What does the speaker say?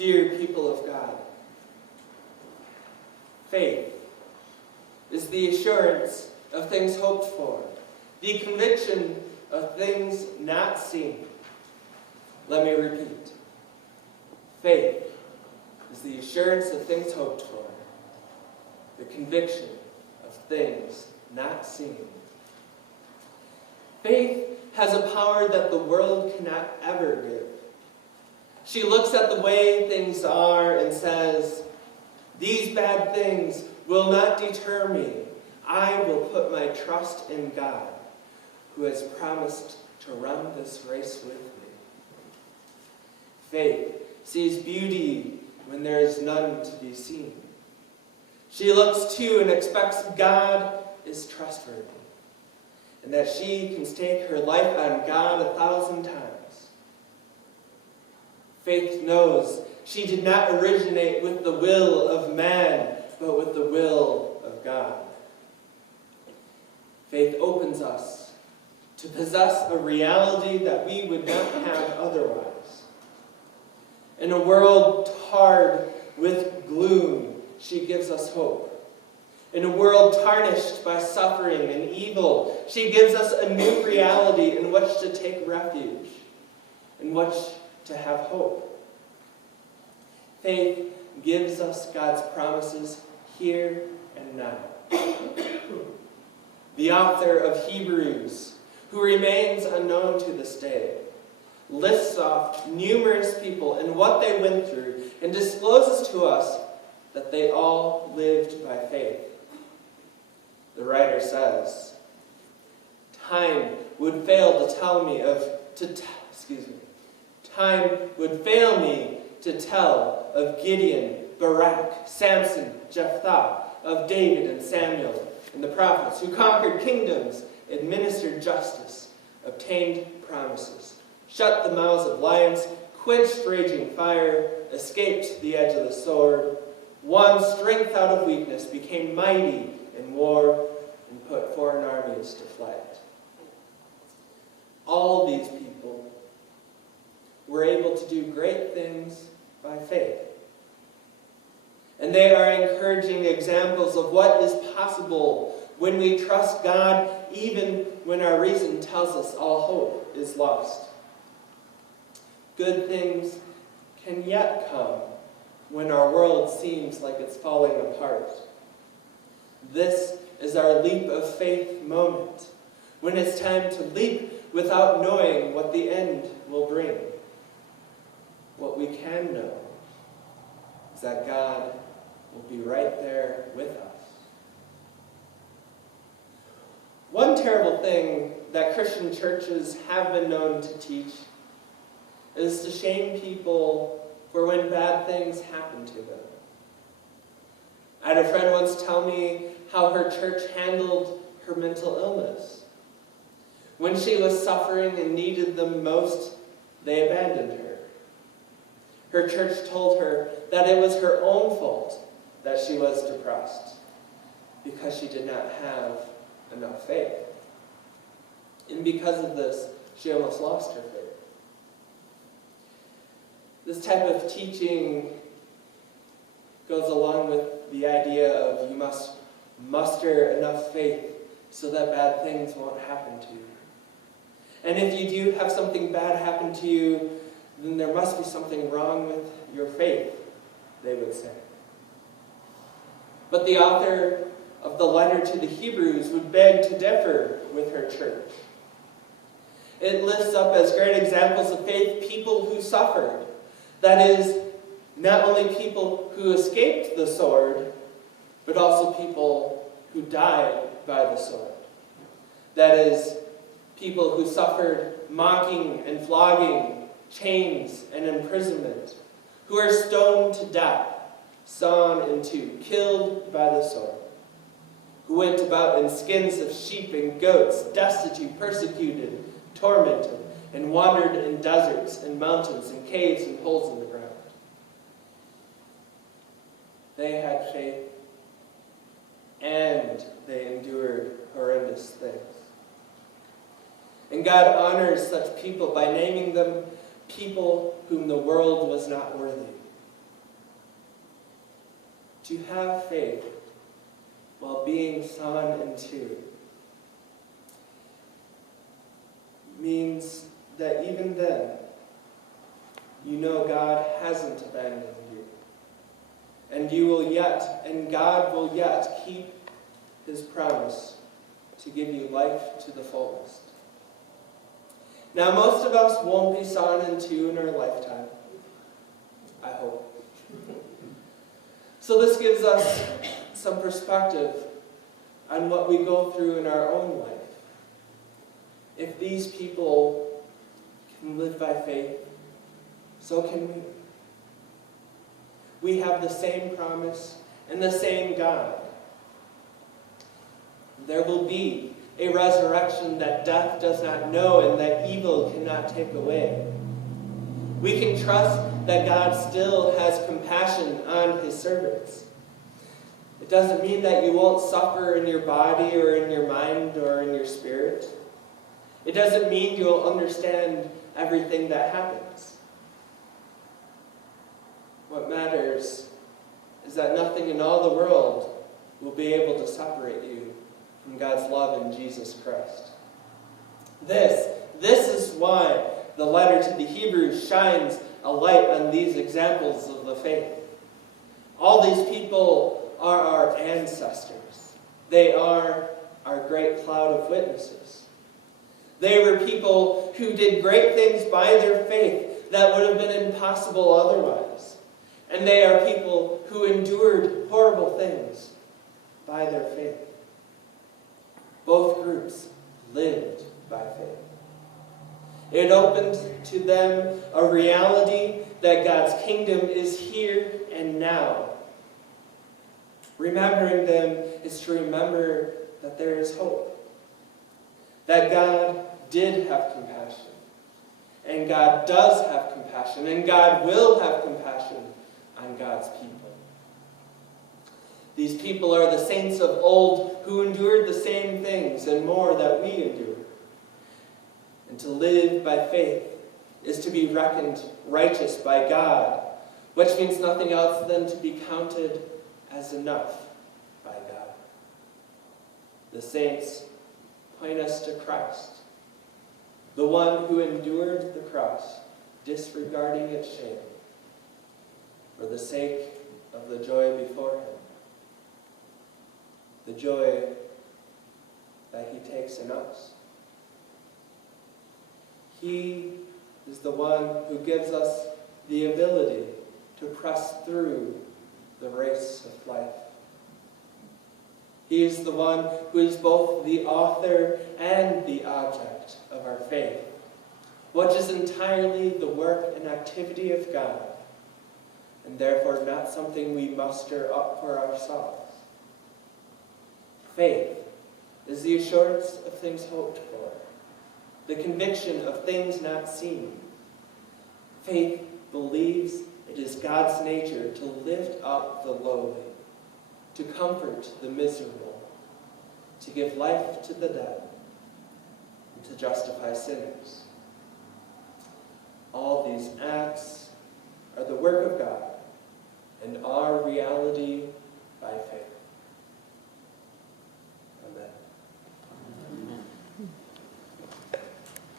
Dear people of God, faith is the assurance of things hoped for, the conviction of things not seen. Let me repeat. Faith is the assurance of things hoped for, the conviction of things not seen. Faith has a power that the world cannot ever give. She looks at the way things are and says, "These bad things will not deter me. I will put my trust in God, who has promised to run this race with me." Faith sees beauty when there is none to be seen. She looks to and expects God is trustworthy, and that she can stake her life on God 1,000 times. Faith knows she did not originate with the will of man, but with the will of God. Faith opens us to possess a reality that we would not have otherwise. In a world tarred with gloom, she gives us hope. In a world tarnished by suffering and evil, she gives us a new reality in which to take refuge, in which to have hope. Faith gives us God's promises here and now. The author of Hebrews, who remains unknown to this day, lists off numerous people and what they went through and discloses to us that they all lived by faith. The writer says, Time would fail me to tell of Gideon, Barak, Samson, Jephthah, of David and Samuel, and the prophets who conquered kingdoms, administered justice, obtained promises, shut the mouths of lions, quenched raging fire, escaped the edge of the sword, won strength out of weakness, became mighty in war, and put foreign armies to flight. All these people were able to do great things by faith. And they are encouraging examples of what is possible when we trust God, even when our reason tells us all hope is lost. Good things can yet come when our world seems like it's falling apart. This is our leap of faith moment, when it's time to leap without knowing what the end will bring. What we can know is that God will be right there with us. One terrible thing that Christian churches have been known to teach is to shame people for when bad things happen to them. I had a friend once tell me how her church handled her mental illness. When she was suffering and needed them most, they abandoned her. Her church told her that it was her own fault that she was depressed, because she did not have enough faith. And because of this, she almost lost her faith. This type of teaching goes along with the idea of you must muster enough faith so that bad things won't happen to you. And if you do have something bad happen to you, then there must be something wrong with your faith, they would say. But the author of the letter to the Hebrews would beg to differ with her church. It lifts up as great examples of faith people who suffered. That is, not only people who escaped the sword, but also people who died by the sword. That is, people who suffered mocking and flogging, chains and imprisonment, who are stoned to death, sawn in two, killed by the sword, who went about in skins of sheep and goats, destitute, persecuted, tormented, and wandered in deserts and mountains and caves and holes in the ground. They had faith, and they endured horrendous things. And God honors such people by naming them people whom the world was not worthy. to have faith while being sawn in two means that even then, you know God hasn't abandoned you. And God will yet keep his promise to give you life to the fullest. Now, most of us won't be sawn in two in our lifetime. I hope. So this gives us some perspective on what we go through in our own life. If these people can live by faith, so can we. We have the same promise and the same God. There will be a resurrection that death does not know and that evil cannot take away. We can trust that God still has compassion on his servants. It doesn't mean that you won't suffer in your body or in your mind or in your spirit. It doesn't mean you'll understand everything that happens. What matters is that nothing in all the world will be able to separate you from God's love in Jesus Christ. This is why the letter to the Hebrews shines a light on these examples of the faith. All these people are our ancestors. They are our great cloud of witnesses. They were people who did great things by their faith that would have been impossible otherwise. And they are people who endured horrible things by their faith. Both groups lived by faith. It opened to them a reality that God's kingdom is here and now. Remembering them is to remember that there is hope. That God did have compassion. And God does have compassion. And God will have compassion on God's people. These people are the saints of old who endured the same things and more that we endure. And to live by faith is to be reckoned righteous by God, which means nothing else than to be counted as enough by God. The saints point us to Christ, the one who endured the cross, disregarding its shame, for the sake of the joy before him, the joy that he takes in us. He is the one who gives us the ability to press through the race of life. He is the one who is both the author and the object of our faith, which is entirely the work and activity of God, and therefore not something we muster up for ourselves. Faith is the assurance of things hoped for, the conviction of things not seen. Faith believes it is God's nature to lift up the lowly, to comfort the miserable, to give life to the dead, and to justify sinners. All these acts are the work of God and are reality by faith.